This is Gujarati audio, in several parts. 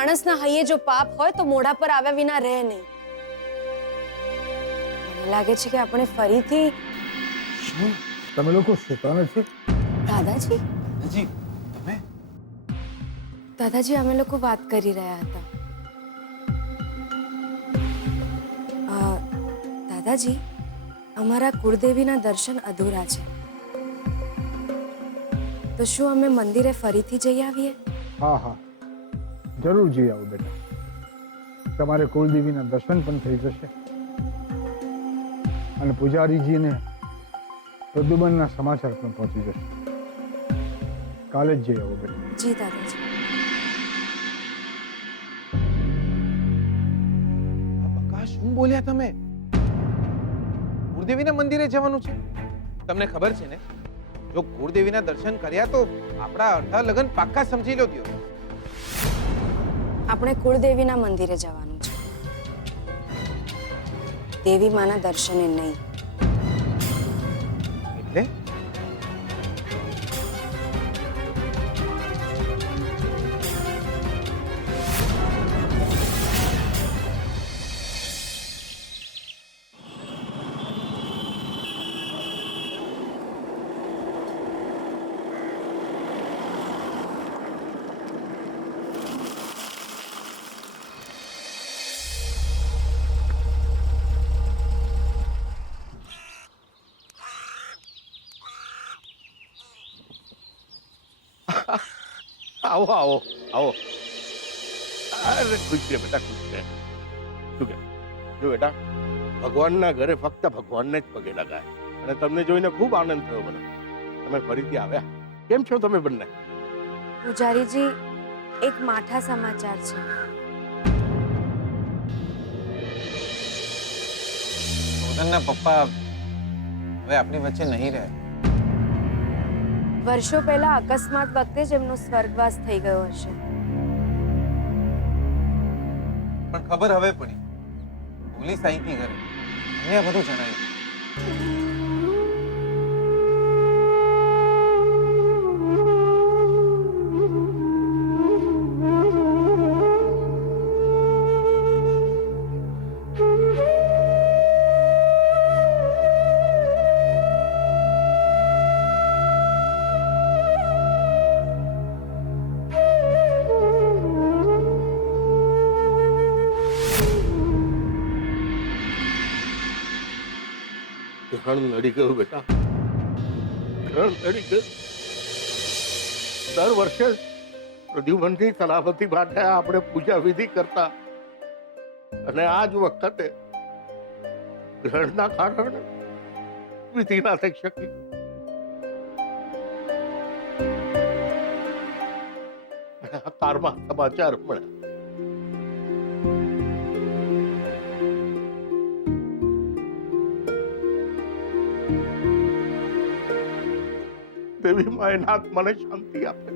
માણસના હૈયે જો પાપ હોય તો મોઢા પર આવ્યા વિના રહે નહીં. મને લાગે છે કે આપણે ફરીથી શું તમે લોકો સૂતા નથી? દાદાજી હજી તમે દાદાજી અમે લોકો વાત કરી રહ્યા હતા. દાદાજી અમારા કુળદેવીના દર્શન અધૂરા છે, તો શું અમે મંદિરે ફરીથી જઈ આવીએ? હા હા, જરૂર જઈ આવો બેટા. તમારે કુળદેવીના દર્શન પણ થઈ જશે અને પૂજારીજીને પ્રદ્યુમનના સમાચાર પણ પહોંચી જશે. કાલે જ જઈ આવો બેટા. જી દાદાજી. બકા શું બોલ્યા તમે? કુળદેવીના મંદિરે જવાનું છે? તમને ખબર છે ને, જો કુળદેવીના દર્શન કર્યા તો આપણા અડધા લગન પાક્કા સમજી લો દ્યો. આપણે કુળદેવીના મંદિરે જવાનું છે, દેવી માના દર્શને નહીં. એટલે આવો આવો આવો. અરે ખુશ રહે બેટા, ખુશ રહે. શું કે જો બેટા, ભગવાનના ઘરે ફક્ત ભગવાનને જ પગે લગાય, અને તમને જોઈને ખૂબ આનંદ થયો મને. તમે ફરીથી આવ્યા. કેમ છો તમે બંને? પૂજારીજી, એક માઠા સમાચાર છે. રોદનના પપ્પા હવે આપણી વચ્ચે નહીં રહે. વર્ષો પહેલા અકસ્માત વખતે જ એમનો સ્વર્ગવાસ થઈ ગયો હશે. પણ ખબર હવે પડી, પોલીસ અહીંથી ઘરે અમને આ બધું જણાવ્યું. ગ્રહણ નડી ગયું બેટા, ગ્રહણ નડી ગયું. દર વર્ષે પ્રદ્યુમનની સલામતી માટે આપણે પૂજા વિધિ કરતા, અને આ જ વખતે ગ્રહણના કારણે વિધિ ના થઈ શકી. આ કારમાં સમાચાર મળ્યા. દેવી માએ નાથ મને શાંતિ આપે.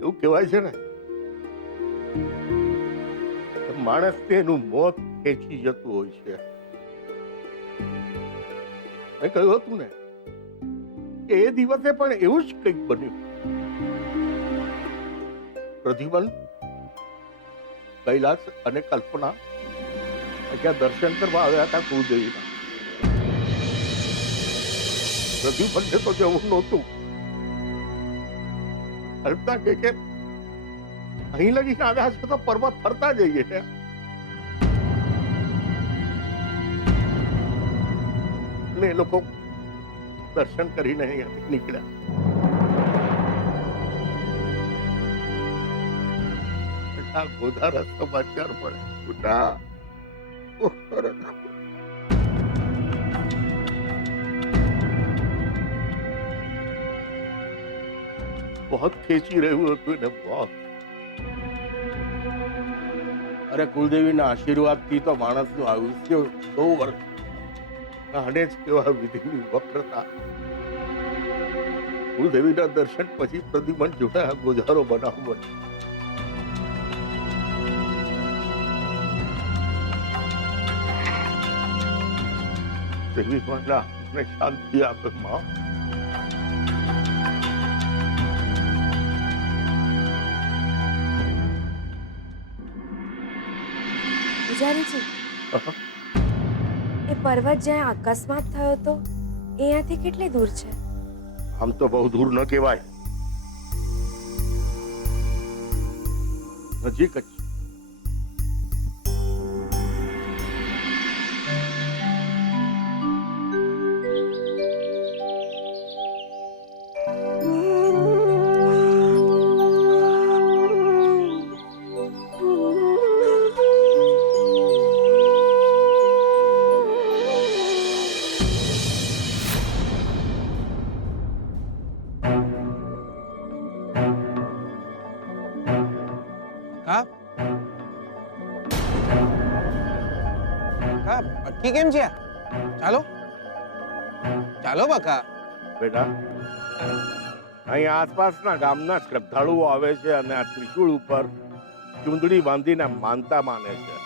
એવું કહેવાય છે ને, માણસ તેનું મોત ખેંચી જતું હોય છે. મેં કહ્યું હતું ને કે એ દિવસે પણ એવું જ કંઈક બન્યું. પ્રદ્યુમન, કૈલાસ અને કલ્પના ત્યાં દર્શન કરવા આવ્યા હતા કુળદેવીના. પ્રદ્યુમનને તો જવું નહોતું. કલ્પના કે અહીં લગીને આવ્યા છે તો પર્વત ફરતા જઈએ છે. અને એ લોકો દર્શન કરીને અહીંયાથી નીકળ્યા. આ ગોધારા સમાચાર મળે. बहुत ખેંચી રહ્યું હતું ને, बहुत. અરે કુલદેવીના આશીર્વાદથી તો માણસનું આયુષ્ય 100 વર્ષ. આને જ કેવા વિધિની વક્રતા. કુલદેવીના દર્શન પછી પ્રદ્યુમન જોડે આ ગોજારો બનાવવો. દેવી માના મને શાંતિ આપે માં. પૂજારીજી, એ પર્વત જ્યાં અકસ્માત થયો તો એ અહીંયાથી કેટલી દૂર છે? આમ તો બહુ દૂર ન કહેવાય, નજીક જ છે. અટકી કેમ છે? ચાલો ચાલો બકા. બેટા, અહીં આસપાસના ગામના શ્રદ્ધાળુઓ આવે છે અને આ ત્રિશૂળ ઉપર ચૂંદડી બાંધીને માનતા માને છે.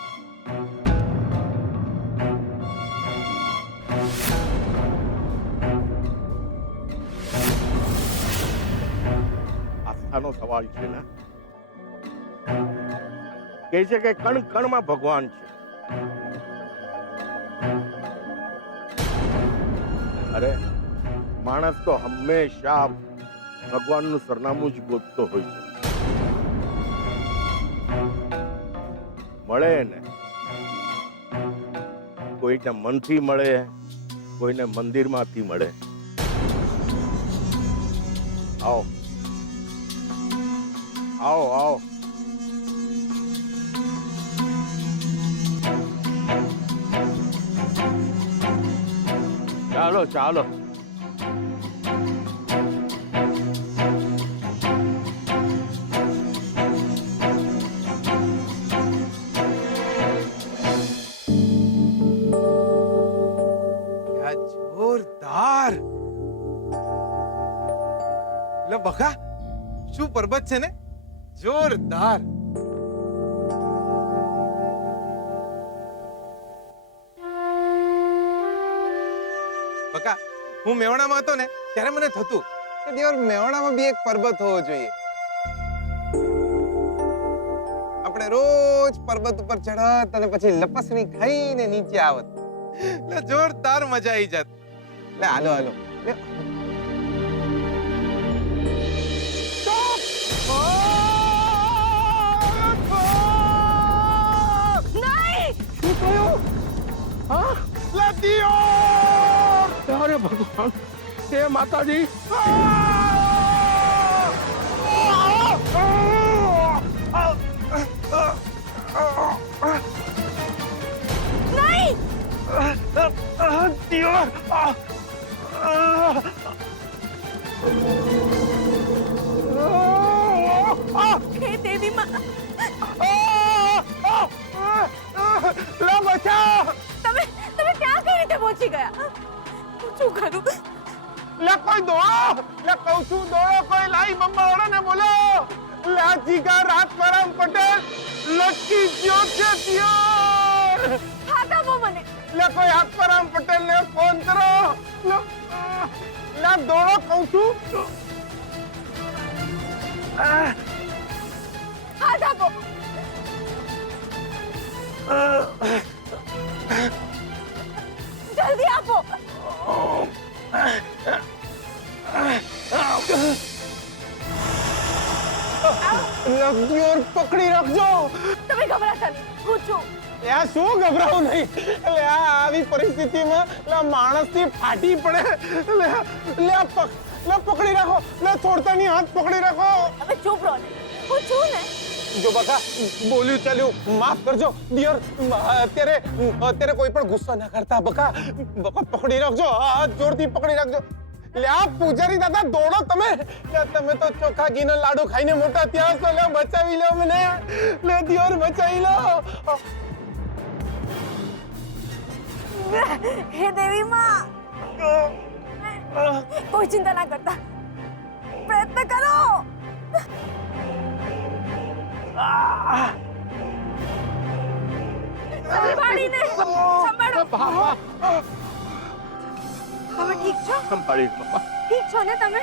આસ્થાનો સવાલ છે ને. કહે છે કે કણ કણમાં ભગવાન છે. અરે માણસ તો હંમેશા ભગવાનનું સરનામું જ ગોતતો હોય છે. મળે ને, કોઈને મનથી મળે, કોઈને મંદિરમાંથી મળે. આવો આવો આવો. ચાલો ચાલો. જોરદાર. લે બકા, શું પર્વત છે ને, જોરદાર. બકા, હું મેવાડામાં હતો ને ત્યારે મને થતું કે દેવર મેવાડામાં બી એક પર્વત હોવો જોઈએ. આપણે રોજ પર્વત ઉપર ચડત અને પછી લપસણી ખાઈને નીચે આવત. લે જોરદાર મજા આવી જાત. લે હાલો હાલો. લે. શું થયું? હા, લતીઓ! અરે ભગવાન, હે માતાજી! હે દેવી માં, તમે તમે ક્યાં કઈ રીતે પહોંચી ગયા? હું શું કરું? લે કોઈ દોડો. લે કહું છું દોડો, કોઈ લાઈ બંબાવાળાને બોલો. લે જીગા રાતવરામ પટેલ લટકી ગયો છે ત્યાં. હાથ આપો મને. લે કોઈ આત્મારામ પટેલ ને ફોન કરો. લે દોડો કહું છું. હાથ આપો. જલ્દી આપો. લગીઓર પકડી રાખજો. તમે ગભરાતા નહીં, હું છું. યા શું ગભરાવું નહીં. લે આવી પરિસ્થિતિમાં લે માણસથી ફાટી પડે. લે લે પકડી રાખો. લે છોડતા નહીં, હાથ પકડી રાખો. તમે ચૂપ રહો ને, હું છું ને. જો બકા, બોલ્યું ચાલ્યું માફ કરજો ડિયર. અત્યારે કોઈ પણ ગુસ્સો ના કરતા બકા. બકા પકડી રાખજો, હાથ જોરથી પકડી રાખજો. લે આ પૂજારી દાદા દોડો તમે. લે તમે તો ચોખા ઘીનો લાડુ ખાઈને મોટા ત્યાં છો. લે બચાવી લો મને. લે ડિયર બચાવી લો. હે દેવી માં, કોઈ ચિંતા ના કરતા, પ્રયત્ન કરો. સંભાળીને સંભાળો. તમે ઠીક છો? સંભાળી બાપા. ઠીક છો ને તમે?